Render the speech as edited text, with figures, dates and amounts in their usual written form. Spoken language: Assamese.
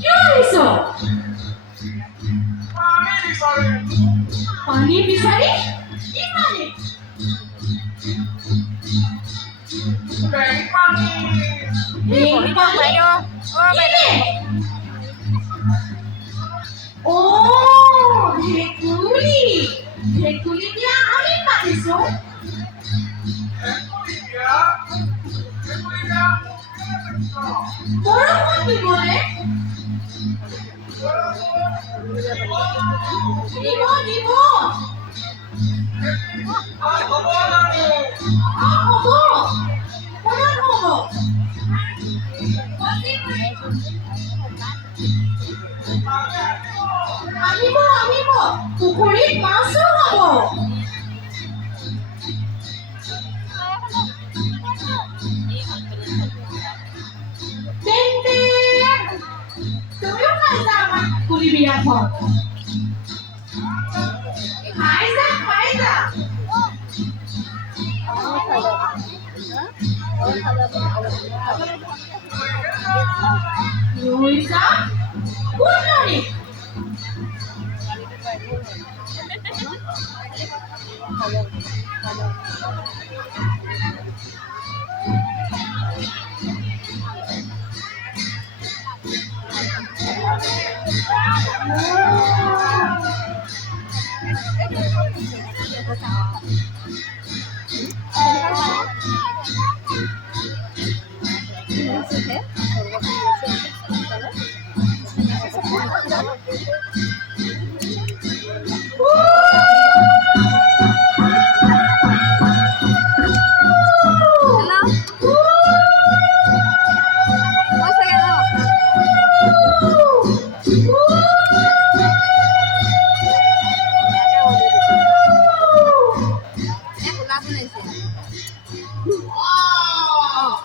কিয় আহিছ? পানী বিচাৰি? কি পানী? বেং পানী? অ', ভেকুলী। ভেকুলী বিয়া আমি পাতিছোঁ। বৰষুণ দিবনে? দিব দিব। হ'ব। কোনত হ'ব? আহিব আহিব। পুখুৰীত মাছো হ'ব। তেন্তে তুমিও খাই যা আমাৰ পুখুৰী বিয়াখন। খাই যা খাই যা। Luisa, good morning. Wow.